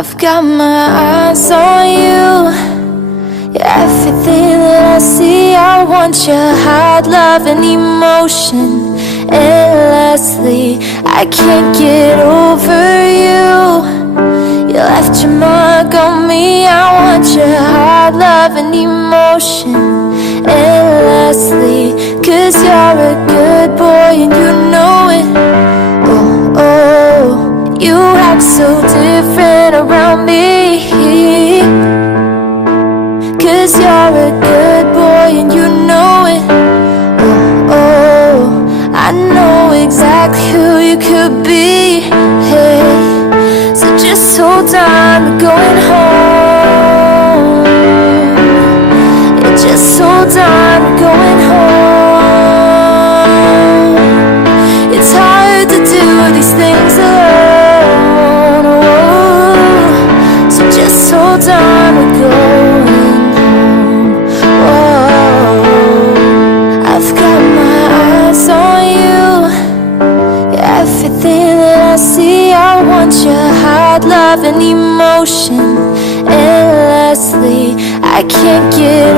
I've got my eyes on you. You're everything that I see. I want your heart, love, and emotion endlessly. I can't get over you. You left your mark on me. I want your heart, love, and emotion endlessly. 'Cause you're a good boy and you know it. Oh, oh, you act so different around me. 'Cause you're a good boy and you know it. Oh, oh, I know exactly who you could be. Hey, so just hold on, we're going home. Yeah, just hold on, we're going home. It's hard to do these things alone. Oh, so just hold on, we're going home. Oh, I've got my eyes on you. You're everything that I see. I want your heart, love, and emotion endlessly. I can't get